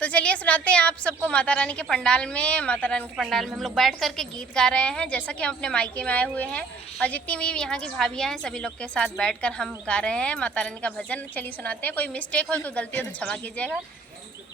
तो चलिए सुनाते हैं आप सबको माता रानी के पंडाल में। माता रानी के पंडाल में हम लोग बैठ कर के गीत गा रहे हैं, जैसा कि हम अपने मायके में आए हुए हैं और जितनी भी यहाँ की भाभियाँ हैं सभी लोग के साथ बैठकर हम गा रहे हैं माता रानी का भजन। चलिए सुनाते हैं, कोई मिस्टेक हो कोई गलती हो तो क्षमा कीजिएगा।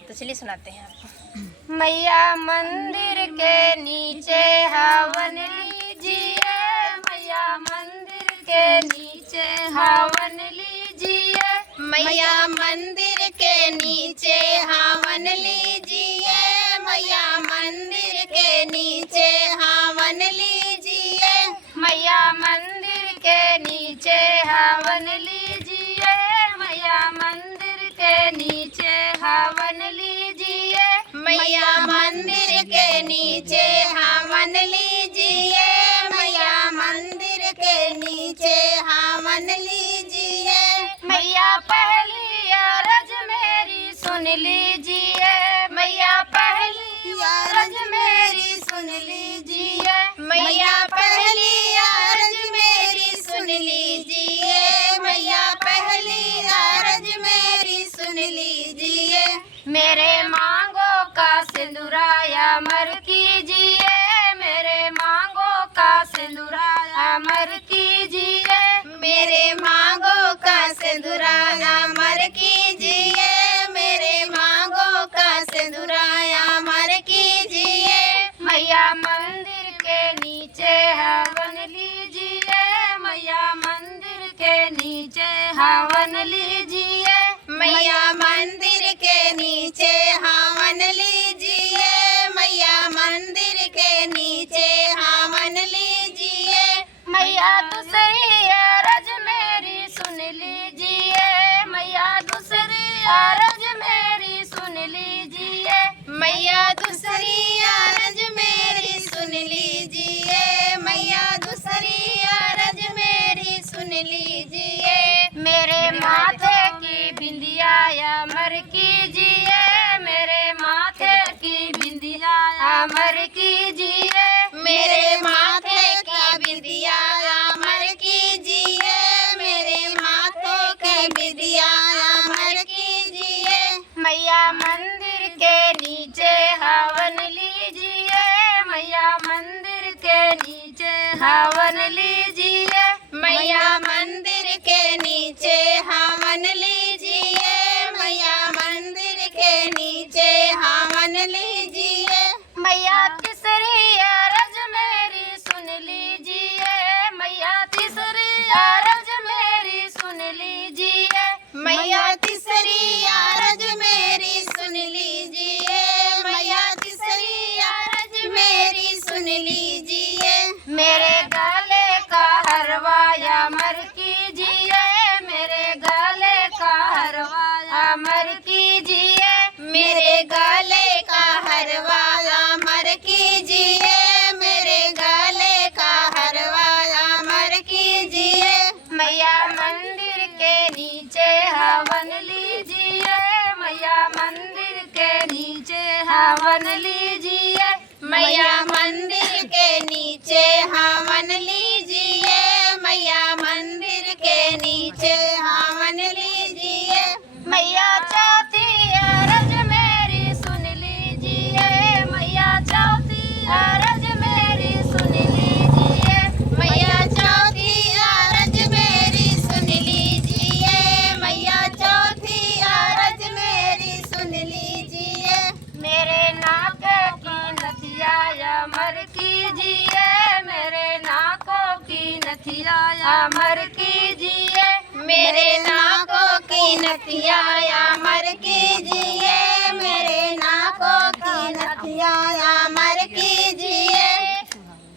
तो चलिए सुनाते हैं आपको। मैया मंदिर के नीचे हवन लीजिए, मैया मंदिर के नीचे हवन लीजिए, मैया मंदिर के नीचे हवन लीजिए, मैया मंदिर के नीचे हवन लीजिए, मैया मंदिर के नीचे हवन लीजिए, मैया मंदिर के नीचे हवन लीजिए, मैया मंदिर के नीचे हवन लीजिए, मैया मंदिर के नीचे हवन लीजिए, मैया पहली अरज मेरी सुन लीजिए, मैया पहली अरज मेरी सुन लीजिए, मैया पहली अरज मेरी सुन लीजिए, मैया पहली अरज मेरी सुन लीजिए, मेरे मांगो का सिंदूराया मर कीजिए, मेरे मांगो का सिंदूराया मर कीजिए, मेरे मांगो का सिंदूराया मर कीजिए, मेरे मांगो का सिंदूराया मर कीजिए, मैया मंदिर के नीचे हवन लीजिए, मैया मंदिर के नीचे हवन लीजिए, मैया मंदिर के नीचे हवन लीजिए, मैया मंदिर के नीचे हवन लीजिए, मैया दूसरी अरज मेरी सुन लीजिए, मैया दूसरी अरज मेरी सुन लीजिए, मैया दूसरी अरज मेरी सुन लीजिए, मैया दूसरी अरज मेरी सुन लीजिए, मेरे माथे की बिंदिया अमर कीजिए, मेरे माथे की बिंदिया अमर कीजिए, मेरे माथे की बिंदिया अमर कीजिए, मेरे माथे की बिंदिया अमर कीजिए, मैया मंदिर के नीचे हवन लीजिए, मैया मंदिर के नीचे हवन लीजिए, मैया मंदिर के नीचे हवन लीजिए, मैया मंदिर के नीचे हवन लीजिए, मैया तीसरी अरज मेरी सुन लीजिए, मैया तीसरी अरज मेरी सुन लीजिए, मैया तीसरी अरज मेरी सुन लीजिए, मैया तीसरी अरज मेरी सुन लीजिए, मेरे गले का हरवाया मर कीजिए, मेरे गले का हरवाया मर कीजिए, मेरे गले का हरवाया मर कीजिए, मेरे गले का हरवाया मर कीजिए, मैया मंदिर के नीचे हवन लीजिए, मैया मंदिर के नीचे हवन लीजिए, मैया मंदिर के नीचे हवन लीजिए, मैया मंदिर के नीचे हवन लीजिए, मैया चौथी अरज मेरी सुन लीजिए, मैया चौथी अरज मेरी सुन लीजिए, मैया चौथी अरज मेरी सुन लीजिए, मैया चौथी अरज मेरी सुन लीजिए, मेरे नाक की नथिया अमर कीजिए, मेरे नाकों की नथिया अमर कीजिए, मेरे नाकों की नथिया अमर कीजिए, मेरे नाकों की नथिया अमर कीजिए,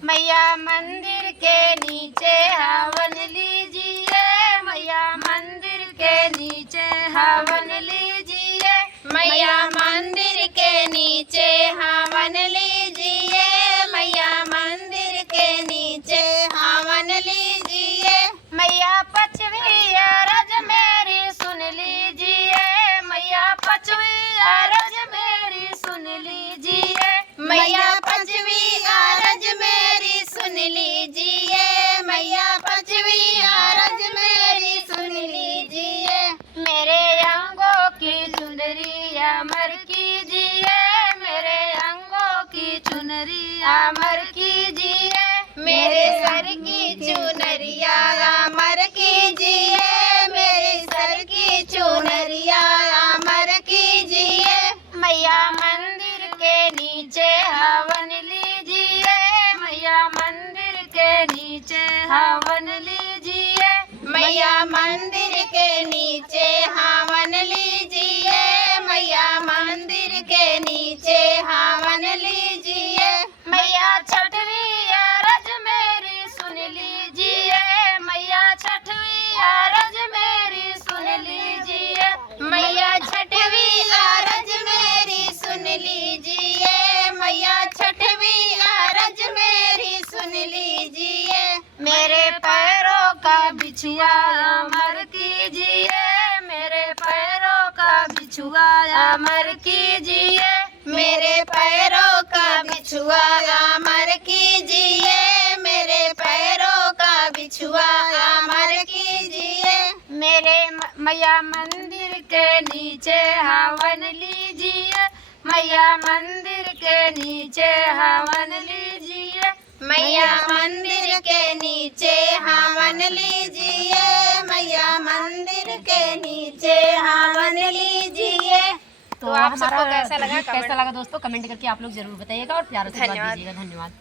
मैया मंदिर के नीचे हवन लीजिए, मैया मंदिर के नीचे हवन लीजिए, मैया मंदिर के नीचे हवन लीजिए, मैया मंदिर के नीचे हवन लीजिए, मैया पचवी अरज मेरी सुन लीजिए, मैया पचवी अरज मेरी सुन लीजिए, मैया पचवी अरज मेरी सुन लीजिए, मैया पचवी अरज मेरी सुन लीजिए, मेरे अंगों की चुनरी अमर कीजिए। सर की चुनरिया अमर कीजिए, मेरे सर की चुनरिया अमर कीजिए। मैया मंदिर के नीचे हवन लीजिए, मैया मंदिर के नीचे हवन लीजिए, मैया मंदिर के नीचे हवन लीजिए, मैया मंदिर के नीचे हवन लीजिए। मैया छठवीं अरज मेरी सुन लीजिए, मैया छठवीं अरज मेरी सुन लीजिए, मैया छठवीं अरज मेरी सुन लीजिए, मैया छठवीं अरज मेरी सुन लीजिए। मेरे पैरों का बिछुआ अमर कीजिए, मेरे पैरों का बिछुआ अमर कीजिए, मेरे पैरों का बिछुआ अमर कीजिए, मेरे पैरों का बिछुआ अमर कीजिए। मेरे मैया मंदिर के नीचे हवन लीजिए, मैया मंदिर के नीचे हवन लीजिए, मैया मंदिर के नीचे हवन लीजिए, मैया मंदिर के नीचे हवन लीजिए। तो आप सबको कैसा लगा दोस्तों कमेंट करके आप लोग जरूर बताइएगा और प्यार से दीजिएगा। धन्यवाद।